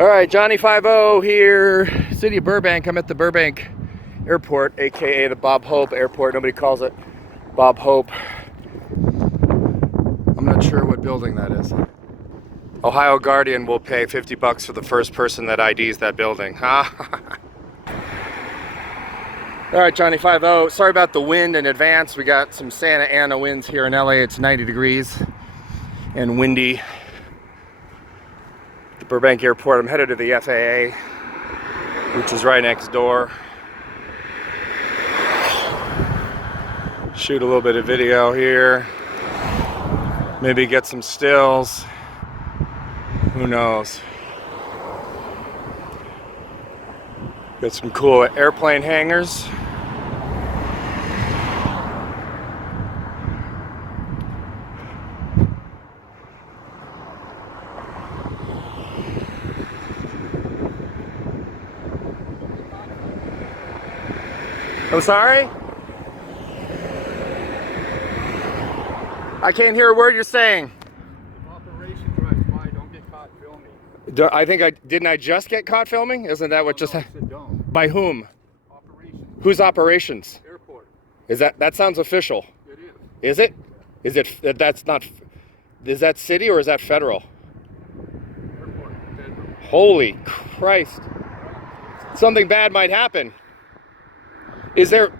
All right, Johnny 50 here, city of Burbank. I'm at the Burbank Airport, aka the Bob Hope Airport. Nobody calls it Bob Hope. I'm not sure what building that is. Ohio Guardian will pay $50 for the first person that IDs that building. All right, Johnny 50. Sorry about the wind in advance. We got some Santa Ana winds here in LA. It's 90 degrees and windy. The Burbank Airport. I'm headed to the FAA, which is right next door. Shoot a little bit of video here. Maybe get some stills. Who knows? Got some cool airplane hangars. I'm sorry? I can't hear a word you're saying. Operation drives by, don't get caught filming. Didn't I just get caught filming? Isn't that what just happened? Don't. By whom? Operations. Whose operations? Airport. Is that sounds official? It is. Is it? Is it that's not is that city or is that federal? Airport. Federal. Holy Christ. Something bad might happen. Is there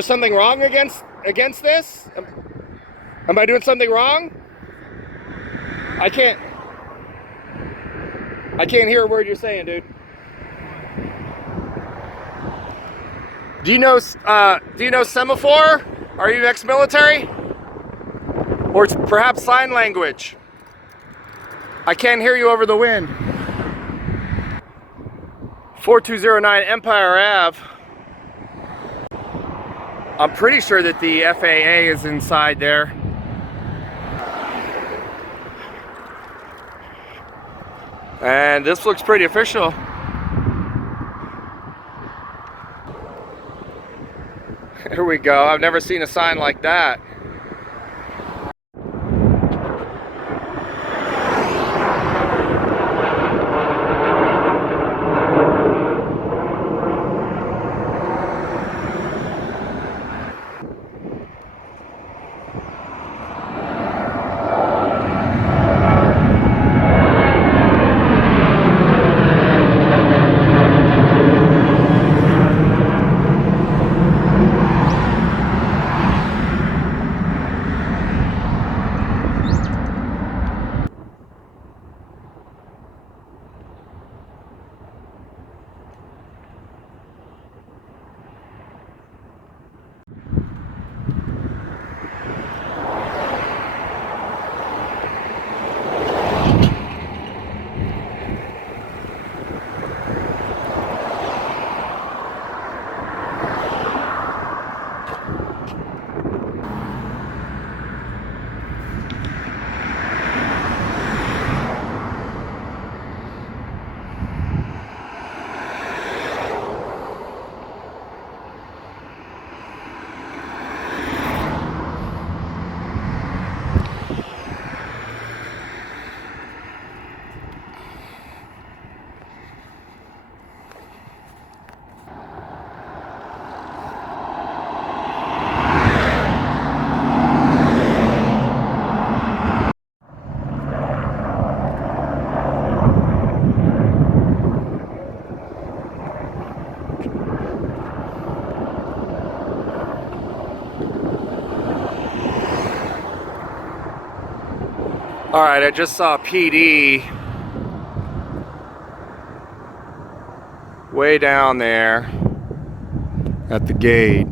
something wrong against this? Am I doing something wrong? I can't hear a word you're saying, dude. Do you know semaphore? Are you ex-military? Or it's perhaps sign language? I can't hear you over the wind. 4209 Empire Ave. I'm pretty sure that the FAA is inside there. And this looks pretty official. Here we go. I've never seen a sign like that. All right, I just saw PD way down there at the gate.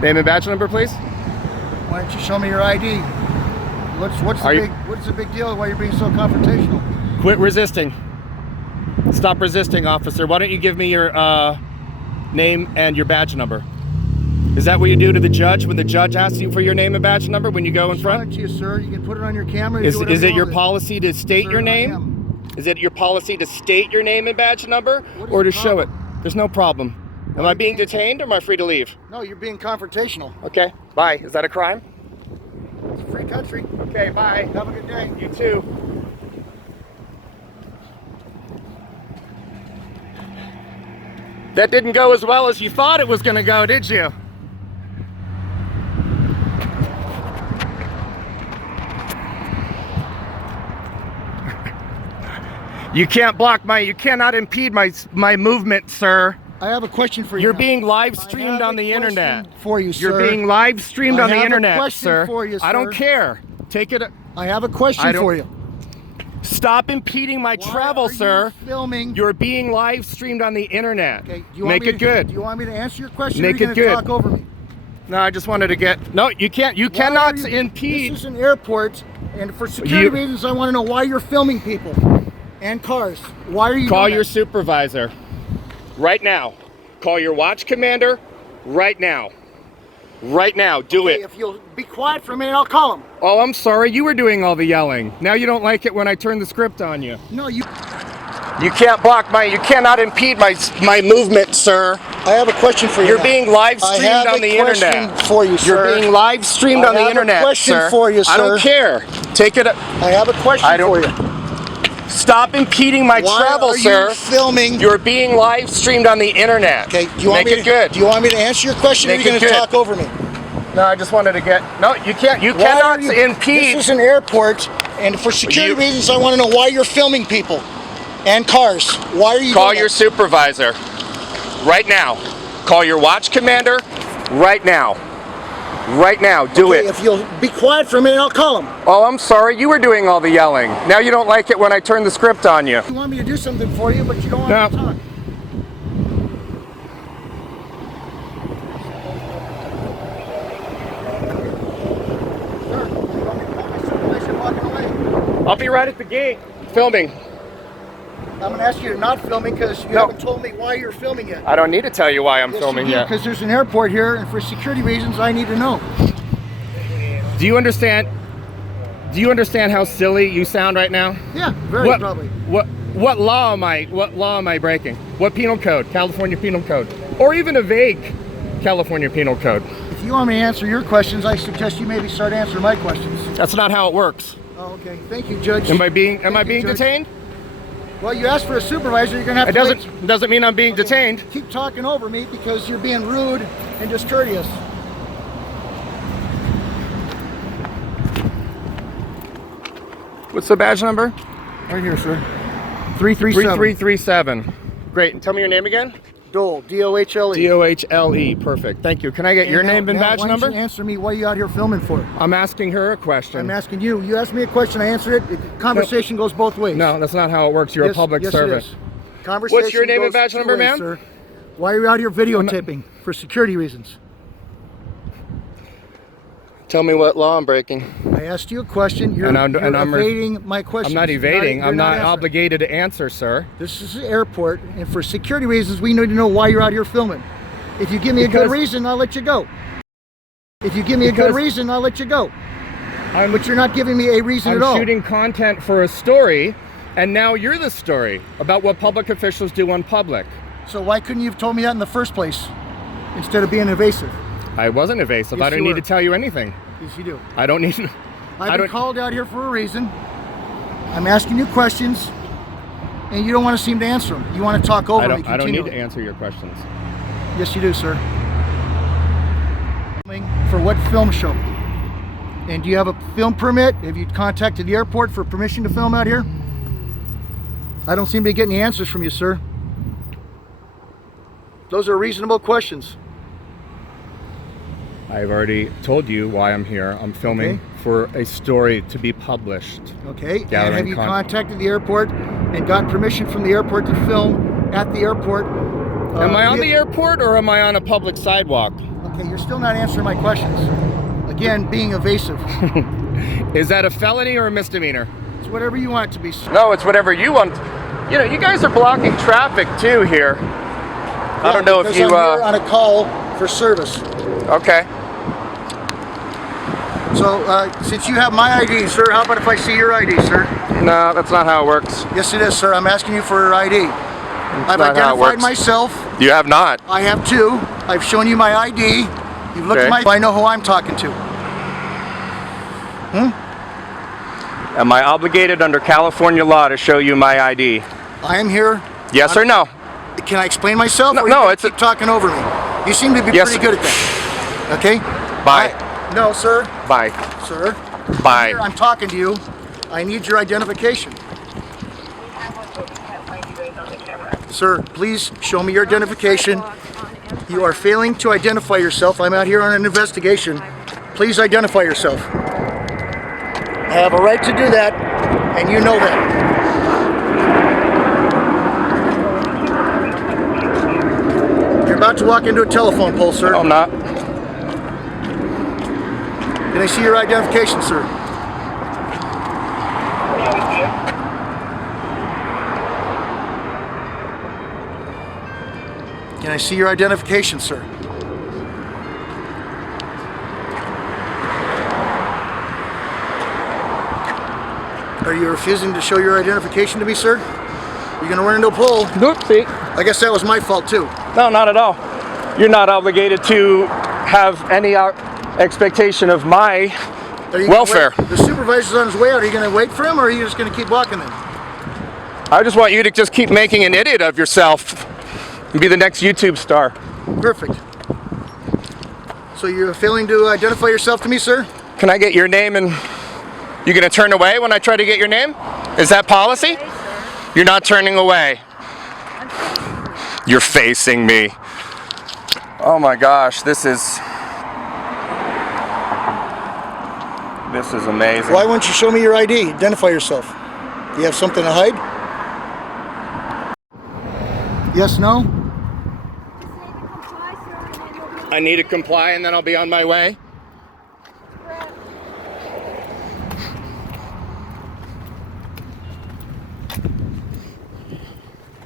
Name and badge number, please. Why don't you show me your ID? What's the big deal? Why you're being so confrontational? Quit resisting. Stop resisting, officer. Why don't you give me your name and your badge number? Is that what you do to the judge when the judge asks you for your name and badge number when you go in front? To you, sir. You can put it on your camera. Is it your policy to state your name? Is it your policy to state your name and badge number, or to show it? There's no problem. Am I being detained, or am I free to leave? No, you're being confrontational. Okay, bye. Is that a crime? It's a free country. Okay, bye. Have a good day. You too. That didn't go as well as you thought it was going to go, did you? You can't block you cannot impede my movement, sir. I have a question for you. You're now. being live streamed on the internet. For you, sir. You're being live streamed on the internet, I have a question sir. for you, sir. I don't care. Take it. I have a question for you. Stop impeding my travel, sir. Filming. You're being live streamed on the internet. Okay. Make it good. Do you want me to answer your question? Make or are you it good. Talk over me? No, I just wanted to get. No, you can't. You cannot impede. This is an airport, and for security reasons, I want to know why you're filming people and cars. Why are you? Call your supervisor right now. Call your watch commander right now. Right now. Do it. If you'll be quiet for a minute, I'll call him. Oh, I'm sorry. You were doing all the yelling. Now you don't like it when I turn the script on you. No, you. You can't block you cannot impede my movement, sir. I have a question for you. You're being live streamed on the internet. I have a question for you, sir. You're being live streamed on the internet, sir. I have a question sir. for you, sir. I don't care. Take it. I have a question for you. Stop impeding my travel, sir. Why are you filming? You're being live streamed on the internet. Okay, do you want me to, good. Do you want me to answer your question, or are you going to talk over me? No, I just wanted to get. No, you can't. You cannot impede. This is an airport, and for security reasons, I want to know why you're filming people and cars. Why are you? Call your supervisor right now. Call your watch commander right now. Right now, do it. If you'll be quiet for a minute, I'll call him. Oh, I'm sorry. You were doing all the yelling. Now you don't like it when I turn the script on you. You want me to do something for you, but you don't want me to talk. I'll be right at the gate filming. I'm going to ask you to not film me because you haven't told me why you're filming yet. I don't need to tell you why I'm filming yet. Because there's an airport here, and for security reasons, I need to know. Do you understand? Do you understand how silly you sound right now? Yeah, very probably. What law am I breaking? What penal code? California Penal Code, or even a vague California Penal Code? If you want me to answer your questions, I suggest you maybe start answering my questions. That's not how it works. Oh, okay. Thank you, Judge. Am I being detained? Well, you asked for a supervisor. You're going to have to. It doesn't mean I'm being detained. Keep talking over me because you're being rude and discourteous. What's the badge number? Right here, sir. 337. 3337. Great. And tell me your name again. Dohle. D-O-H-L-E. D-O-H-L-E. Perfect. Thank you. Can I get your name and badge number? Why don't you answer me? What are you out here filming for? I'm asking her a question. I'm asking you. You asked me a question. I answered it. The conversation goes both ways. No, that's not how it works. You're a public servant. It is. Conversation What's your name and goes badge two number, ways, ma'am? Sir. Why are you out here videotaping? For security reasons. Tell me what law I'm breaking. I asked you a question. You're I'm evading my question. I'm not evading. I'm not obligated to answer, sir. This is an airport, and for security reasons, we need to know why you're out here filming. If you give me a good reason, I'll let you go. If you give me a good reason, I'll let you go. But you're not giving me a reason at all. I'm shooting content for a story, and now you're the story about what public officials do on public. So why couldn't you have told me that in the first place, instead of being evasive? I wasn't evasive. Yes, I don't need to tell you anything. Yes, you do. I don't need to. I've been called out here for a reason. I'm asking you questions, and you don't want to seem to answer them. You want to talk over me. I don't need to answer your questions. Yes, you do, sir. For what film show? And do you have a film permit? Have you contacted the airport for permission to film out here? I don't seem to be getting the answers from you, sir. Those are reasonable questions. I've already told you why I'm here. I'm filming for a story to be published. Okay. And have you contacted the airport and gotten permission from the airport to film at the airport? Am I on the airport or am I on a public sidewalk? Okay, you're still not answering my questions. Again, being evasive. Is that a felony or a misdemeanor? It's whatever you want it to be. No, it's whatever you want. You know, you guys are blocking traffic too here. I don't know if you. I'm here on a call for service. Okay. So, since you have my ID, sir, how about if I see your ID, sir? No, that's not how it works. Yes, it is, sir. I'm asking you for your ID. I've not how it identified works. myself. You have not. I have too. I've shown you my ID. You've looked at Okay. I know who I'm talking to. Am I obligated under California law to show you my ID? I am here. Yes or no? Can I explain myself? No, or no, you it's keep talking over me. You seem to be Yes. pretty good at that. Okay? Bye. No, sir. Bye. Sir. Bye. Here, I'm talking to you. I need your identification. Sir, please show me your identification. You are failing to identify yourself. I'm out here on an investigation. Please identify yourself. I have a right to do that, and you know that. You're about to walk into a telephone pole, sir. No, I'm not. Can I see your identification, sir? Can I see your identification, sir? Are you refusing to show your identification to me, sir? You're gonna run into a pole. Oopsie. I guess that was my fault too. No, not at all. You're not obligated to have any expectation of my Are you gonna welfare. wait? The supervisor's on his way out. Are you gonna wait for him, or are you just gonna keep walking then? I just want you to just keep making an idiot of yourself and be the next YouTube star. Perfect. So you're failing to identify yourself to me, sir? Can I get your name and you gonna turn away when I try to get your name? Is that policy? You're not turning away. You're facing me. Oh my gosh, this is amazing. Why won't you show me your ID? Identify yourself. Do you have something to hide? Yes, no? I need to comply and then I'll be on my way.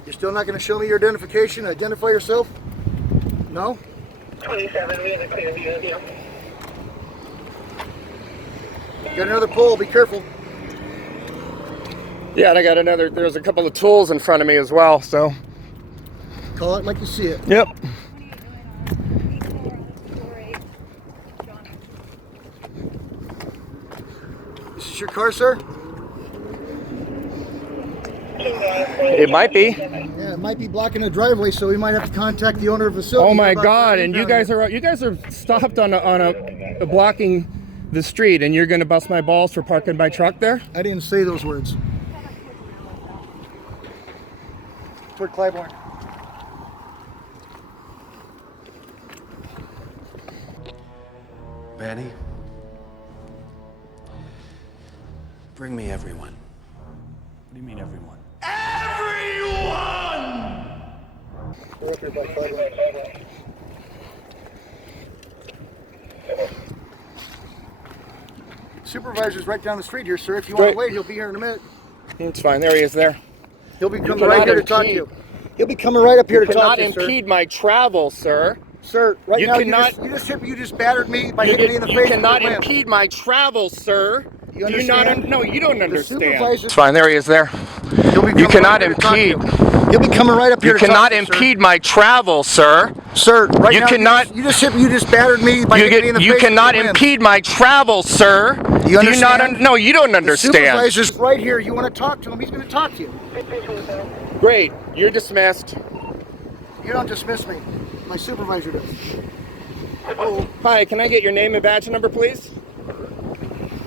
You're still not going to show me your identification? Identify yourself? No? 27, we have a clear view of you. Got another pole. Be careful. Yeah, and I got there's a couple of tools in front of me as well, so. Call it like you see it. Yep. This is your car, sir? It might be. Yeah, it might be blocking the driveway, so we might have to contact the owner of the facility. Oh my about God! that. And you guys are stopped on a blocking the street, and you're gonna bust my balls for parking my truck there? I didn't say those words. Toward Claiborne. Benny, bring me everyone. What do you mean, everyone? We're up here by Claiborne. Supervisor's right down the street here, sir. If you want Great. to wait, he'll be here in a minute. It's fine. There he is. There. He'll be coming cannot right here to talk to impede. you. He'll be coming right up here You to talk cannot to you, sir. impede my travel, sir. Sir, right You now cannot- you just battered me by You, hitting me in the you face. cannot with your lamp. impede my travel, sir. You Do you not? understand? No, you don't The understand. supervisor- It's fine. There he is. There. He'll be You coming cannot right here to talk to impede. you. He'll be coming right up here You to talk cannot to you, sir. impede my travel, sir. Sir, right You now cannot- you just battered me by hitting me in the You face. cannot with your lamp. impede my travel, sir. You Do you not? understand? No, you don't The understand. supervisor's right here. You want to talk to him? He's going to talk to you. Great. You're dismissed. You don't dismiss me. My supervisor does. Oh, hi. Can I get your name and badge number, please?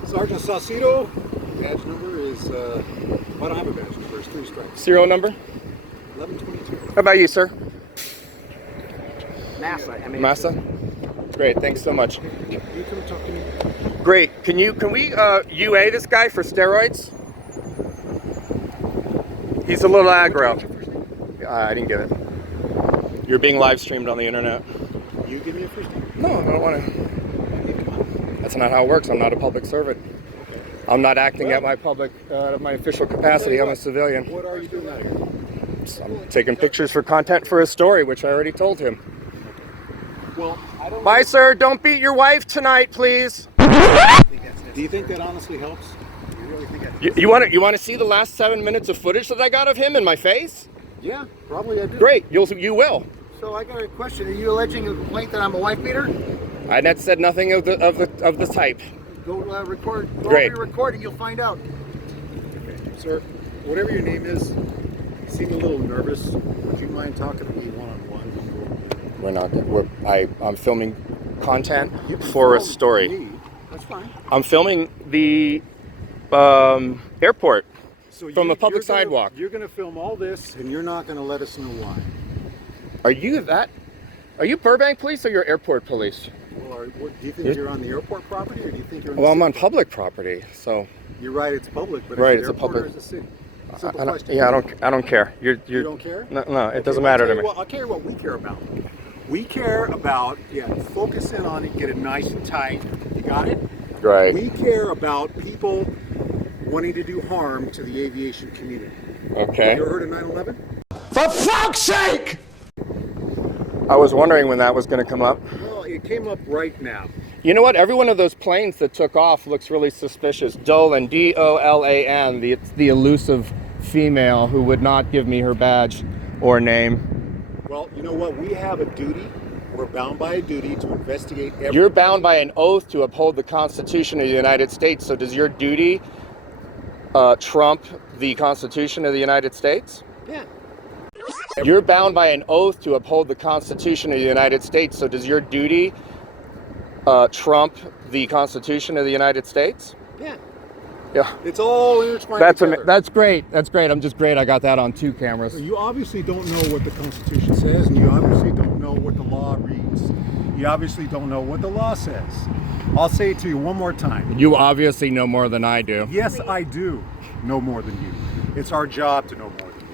Sergeant Saucedo. Badge number is, I don't have a badge number. It's 3 stripes. Serial number? 1122. How about you, sir? Massa, Massa? Great. Thanks so much. You come talk to me. Great. Can we UA this guy for steroids? He's a little aggro. I didn't get it. You're being live streamed on the internet. You give me a first name. No, I don't want to. That's not how it works. I'm not a public servant. I'm not acting at my official capacity. I'm a civilian. What are you doing out here? I'm taking pictures for content for his story, which I already told him. Well, I don't Bye, sir. Don't beat your wife tonight, please. Do you think that honestly helps? You really think that? You want to see the last 7 minutes of footage that I got of him in my face? Yeah, probably I do. Great, you will. So I got a question. Are you alleging a complaint that I'm a wife beater? I net said nothing of the type. Go record. Go Great. over your recording. You'll find out. Sir, whatever your name is, you seem a little nervous. Would you mind talking to me one-on-one? We're not. I'm filming content for a story. Me. That's fine. I'm filming the airport So from a public you're gonna- sidewalk. You're going to film all this, and you're not going to let us know why. Are you Burbank police or you're airport police? Well, do you think you're on the airport property, or do you think you're on Well, the I'm on city? public property, so. You're right, it's public, but Right, it's it's a airport or public- is it city? I Simple don't, question. yeah, I don't care. You don't care? No, it Okay, doesn't well, matter to me. I'll tell you what we care about. We care about, focus in on it, get it nice and tight. You got it? Right. We care about people wanting to do harm to the aviation community. Okay. You ever heard of 9/11? For fuck's sake! I was wondering when that was going to come up. Well, it came up right now. You know what? Every one of those planes that took off looks really suspicious. Dolan, D-O-L-A-N, the elusive female who would not give me her badge or name. Well, you know what? We have a duty. We're bound by a duty to investigate every... You're bound by an oath to uphold the Constitution of the United States. So does your duty trump the Constitution of the United States? Yeah. You're bound by an oath to uphold the Constitution of the United States. So does your duty trump the Constitution of the United States? Yeah. Yeah. It's all intertwined That's together. that's great. That's great. I'm just great. I got that on 2 cameras. You obviously don't know what the Constitution says, and you obviously don't know what the law reads. You obviously don't know what the law says. I'll say it to you one more time. You obviously know more than I do. Yes, I do know more than you. It's our job to know more than you.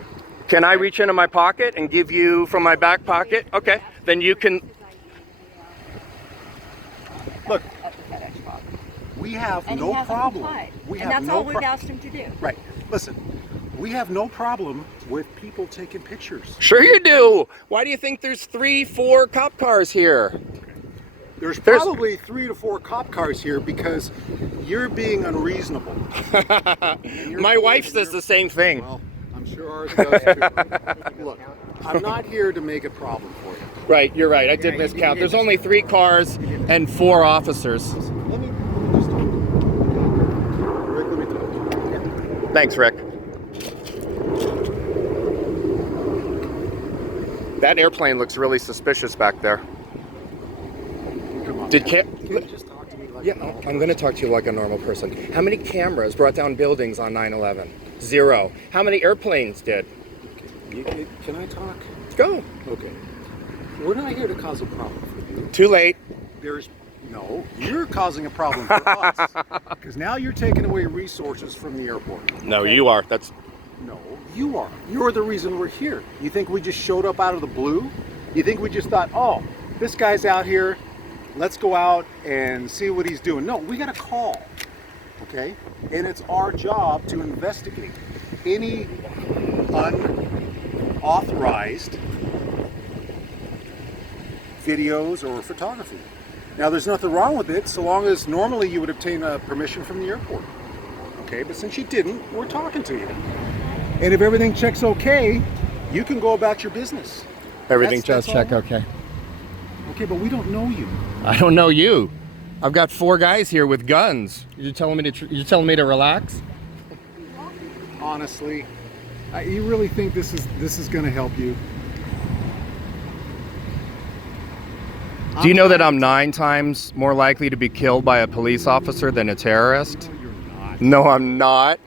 Can I reach into my pocket and give you from my back pocket? Okay. Then you can. Look, we have And no he hasn't problem. complied. We and have that's no all we've asked him to do. Right. Listen, we have no problem with people taking pictures. Sure you do. Why do you think there's 3-4 cop cars here? There's probably 3 to 4 cop cars here because you're being unreasonable. My wife says the same thing. Well, I'm sure ours does too. Look, I'm not here to make a problem for you. Right, you're right. I did miscount. There's only 3 cars and 4 officers. Let me just talk to you. Rick, let me talk to you. Thanks, Rick. That airplane looks really suspicious back there. Come on. Did Can you just talk to me like Yeah, I'm going to talk to you like a normal person. How many cameras brought down buildings on 9/11? 0. How many airplanes did? Can I talk? Go. Okay. We're not here to cause a problem for you. Too late. No, you're causing a problem for us. Because now you're taking away resources from the airport. No, you are. No, you are. You're the reason we're here. You think we just showed up out of the blue? You think we just thought, oh, this guy's out here, let's go out and see what he's doing. No, we got a call, okay? And it's our job to investigate any unauthorized videos or photography. Now, there's nothing wrong with it, so long as normally you would obtain permission from the airport. Okay, but since you didn't, we're talking to you. And if everything checks okay, you can go about your business. Everything That's does check all. okay. Okay, but we don't know you. I don't know you. I've got 4 guys here with guns. You're telling me to relax? Honestly, you really think this is going to help you? Do you know that I'm 9 times more likely to be killed by a police officer than a terrorist? No, you're not. No, I'm not.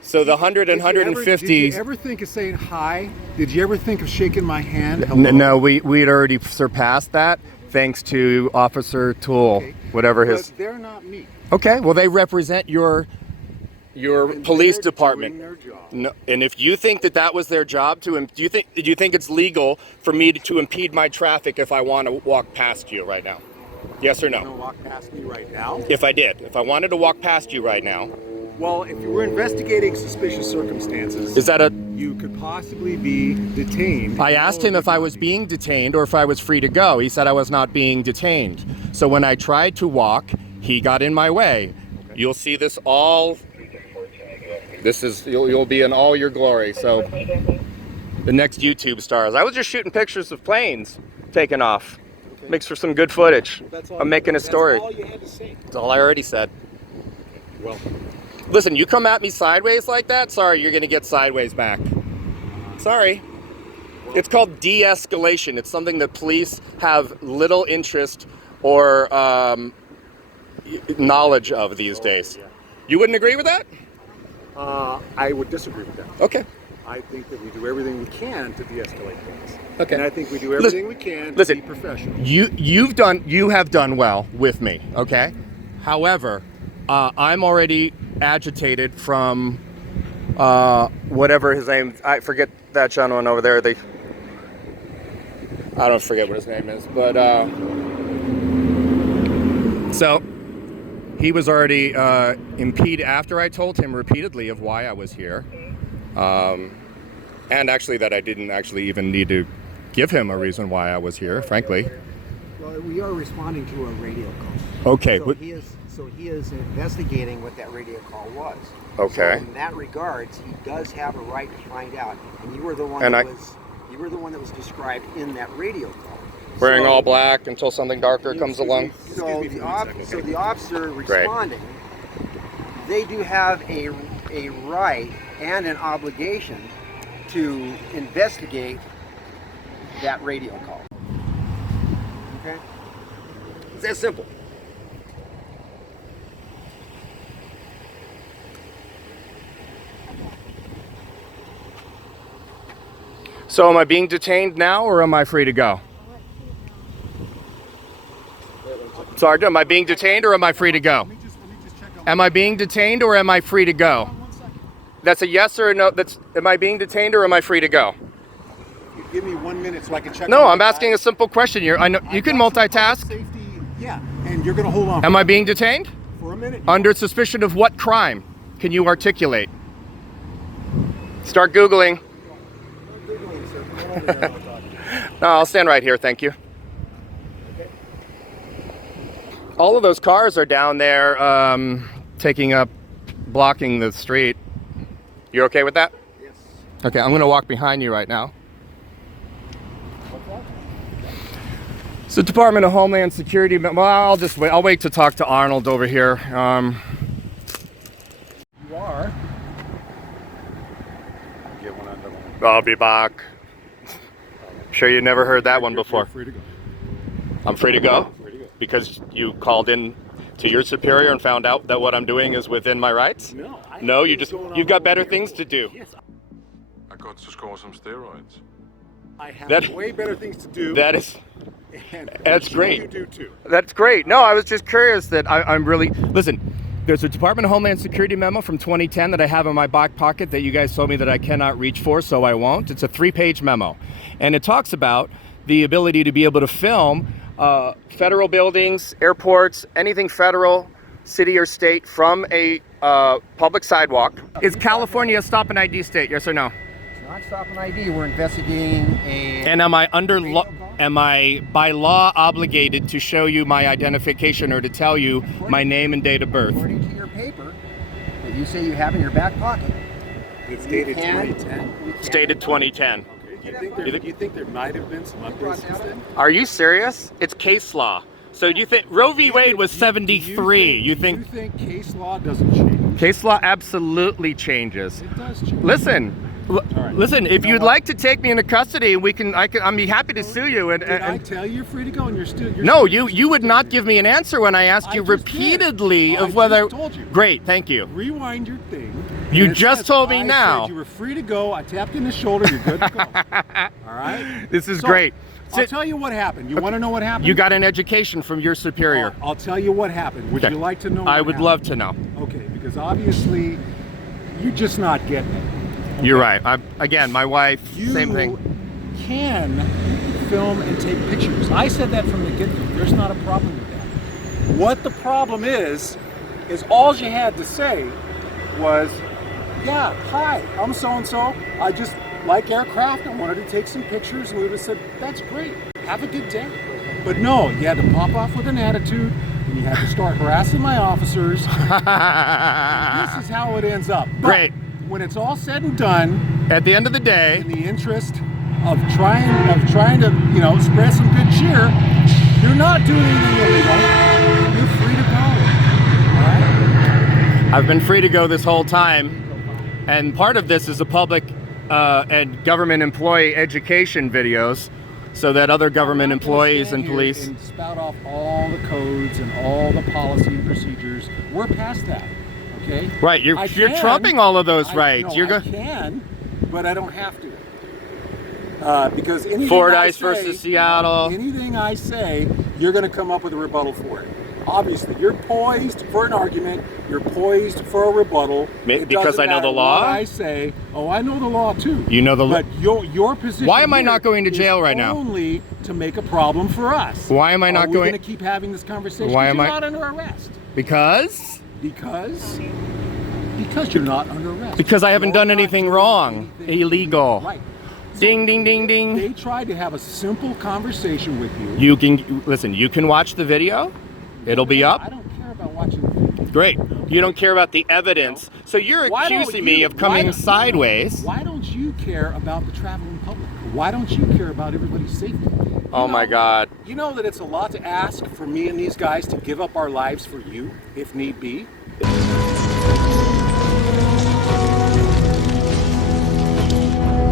So the 100 and 150s. Did you ever think of saying hi? Did you ever think of shaking my hand? Hello? No, we'd already surpassed that thanks to Officer Toole, Okay. whatever his. But they're not me. Okay, well they represent your And police they're department. doing their job. No, and if you think that was their job do you think it's legal for me to impede my traffic if I want to walk past you right now? Yes or You no? want to walk past me right now? If I wanted to walk past you right now, Well, if you were investigating suspicious circumstances, is that a you could possibly be detained. I asked him if I was being detained or if I was free to go. He said I was not being detained. So when I tried to walk, he got in my way. Okay. You'll see this all. This is you'll be in all your glory. So the next YouTube stars. I was just shooting pictures of planes taking off. Okay. Makes for some good footage. I'm making a story. That's all you had to say. That's all I already said. Well, listen, you come at me sideways like that, sorry, you're gonna get sideways back. Sorry. It's called de-escalation. It's something that police have little interest or knowledge of these days. You wouldn't agree with that? I would disagree with that. Okay. I think that we do everything we can to de-escalate things. Okay. And I think we do everything we can to be professional. You have done well with me, okay? However, I'm already agitated from whatever his name. I forget that gentleman over there. I don't forget what his name is, but so he was already impeded after I told him repeatedly of why I was here, and actually that I didn't actually even need to give him a reason why I was here, frankly. Well, we are responding to a radio call. Okay. So he is investigating what that radio call was. Okay. So in that regards, he does have a right to find out. And you were the one you were the one that was described in that radio call. Wearing all black until something darker comes along. So the officer responding, they do have a right and an obligation to investigate that radio call. Okay? It's that simple. So am I being detained now or am I free to go? Sergeant, am I being detained or am I free to go? Am I being detained or am I free to go? That's a yes or a no. Am I being detained or am I free to go? Give me 1 minute so I can check. No, I'm asking a simple question here. I know you can multitask. Safety, yeah, and you're going to hold on. Am I being detained? For a minute. Under suspicion of what crime? Can you articulate? Start Googling. No, I'll stand right here, thank you. Okay. All of those cars are down there blocking the street. You okay with that? Yes. Okay, I'm gonna walk behind you right now. So Department of Homeland Security, well, I'll wait to talk to Arnold over here. You are. Get one under one. I'll be back. Sure you never heard that one before. You're free to go. I'm free to go? Free to go. Because you called in to your superior and found out that what I'm doing is within my rights? No. You've got better things to do. Yes. I got to score some steroids. I have way better things to do. That's great. You do too. That's great. No, I was just curious that I'm really, listen, there's a Department of Homeland Security memo from 2010 that I have in my back pocket that you guys told me that I cannot reach for, so I won't. It's a 3-page memo. And it talks about the ability to be able to film federal buildings, airports, anything federal, city or state from a public sidewalk. Is California a stop and ID state, yes or no? It's not stop an ID. We're investigating a... And am I by law obligated to show you my identification or to tell you my name and date of birth? According to your paper that you say you have in your back pocket. It's dated 2010. It's dated 2010. Okay. You think there might have been some updates since then? Are you serious? It's case law. So you think Roe v. Wade was 73? You think case law doesn't change? Case law absolutely changes. It does change. Listen. Listen, if you'd like to take me into custody, I'm be happy to sue you. Did I tell you you're free to go and you're still... No, you would not give me an answer when I asked you repeatedly of whether... I just told you. Great, thank you. Rewind your thing. You just told me I now. said you were free to go. I tapped you in the shoulder. You're good to go. All right? This is great. I'll tell you what happened. You want to know what happened? You got an education from your superior. I'll tell you what happened. Would you like to know what I would love to know. Okay, because obviously you're just not getting it. Okay. You're right. Again, my wife, same thing. You can film and take pictures. I said that from the get-go. There's not a problem with that. What the problem is all you had to say was, yeah, hi, I'm so-and-so. I just like aircraft. I wanted to take some pictures, and we would have said, that's great. Have a good day. But no, you had to pop off with an attitude, and you had to start harassing my officers. This is how it ends up. But Great. when it's all said and done, At the end of the day, in the interest of trying to, you know, spread some good cheer, you're not doing anything illegal. You're free to go. All right? I've been free to go this whole time, and part of this is a public and government employee education videos, so that other government I'm not gonna employees stand and here police. and spout off all the codes and all the policy and procedures. We're past that, okay? Right, you're can. trumping all of those rights. No, You're I can, but I don't have to. Because anything Fordyce I say, versus Seattle. anything I say, you're going to come up with a rebuttal for it. Obviously, you're poised for an argument. You're poised for a rebuttal. It Because doesn't I know the matter law? what I say. Oh, I know the law too. You know the law. But your position. Why am I here not going to jail is right now? Only to make a problem for us. Why am I not Are we going- going to keep having this conversation? Why am you're I- not under arrest. Because Because you're not under arrest. Because I haven't You're done not anything doing wrong. anything Illegal. Right. Ding, ding, ding, ding. They tried to have a simple conversation with you. You can listen. You can watch the video. It'll be I up. don't care about watching the video. Great. You don't care about the evidence. So you're Why don't accusing me you- of why coming don't- sideways. Why don't you care about the traveling public? Why don't you care about everybody's safety? Oh my God. You know that it's a lot to ask for me and these guys to give up our lives for you, if need be.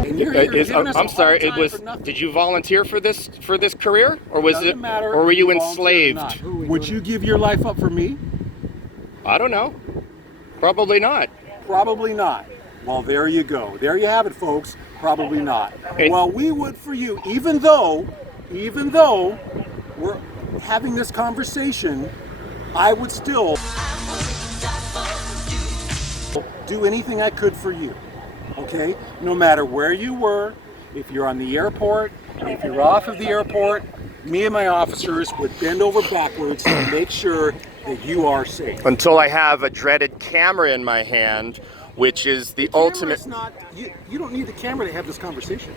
And you're here giving us a I'm sorry. hard It time was. for nothing. Did you volunteer for this career, or was Doesn't it, matter or were if you volunteered or enslaved? not. Would you give your life up for me? I don't know. Probably not. Probably not. Well, there you go. There you have it, folks. Probably not. And- Well, we would for you, even though we're having this conversation, I would still do anything I could for you. Okay? No matter where you were, if you're on the airport, if you're off of the airport, me and my officers would bend over backwards to make sure that you are safe. Until I have a dreaded camera in my hand, which is the ultimate. Camera's not, you don't need the camera to have this conversation.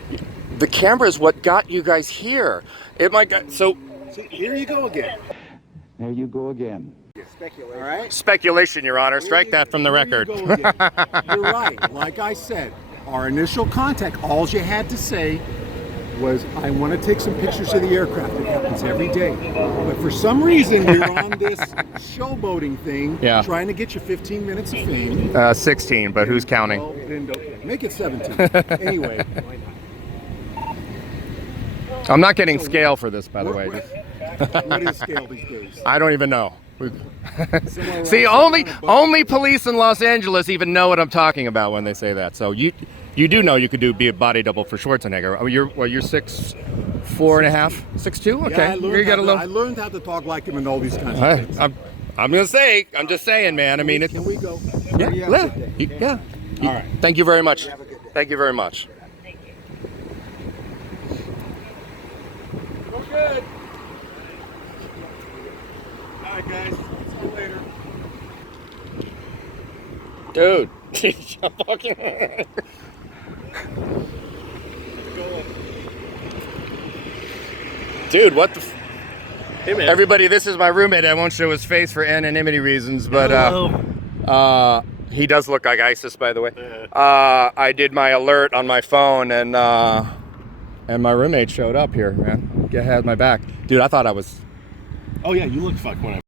The camera is what got you guys here. It might got so. See, here you go again. There you go again. All right? Speculation, Your Honor. Strike that from the Here you record. go again. You're right. Like I said, our initial contact, all you had to say was, I want to take some pictures of the aircraft. It happens every day. But for some reason, you're on this showboating thing, Yeah. trying to get your 15 minutes of fame. 16, but who's counting? Well, then okay. Make it 17. Anyway. I'm not getting scale for this, by the way. What is scale these days? I don't even know. Somewhere See, around only 700 bucks. only police in Los Angeles even know what I'm talking about when they say that. So you do know you could be a body double for Schwarzenegger. Oh, you're 6'4.5", 6'2"? Okay, Yeah, you got a I little. learned how to talk like him and all these kinds of things. I'm just saying, man. I mean, it's Can we go? yeah. All right. Thank you very much. Thank you very much. Go good. All right, guys. See you later. Dude. Fucking. Dude, what the? Hey, man. Everybody, this is my roommate. I won't show his face for anonymity reasons, but he does look like ISIS, by the way. I did my alert on my phone, and my roommate showed up here, man. Had my back, dude. I thought I was. Oh yeah, you look fucked when I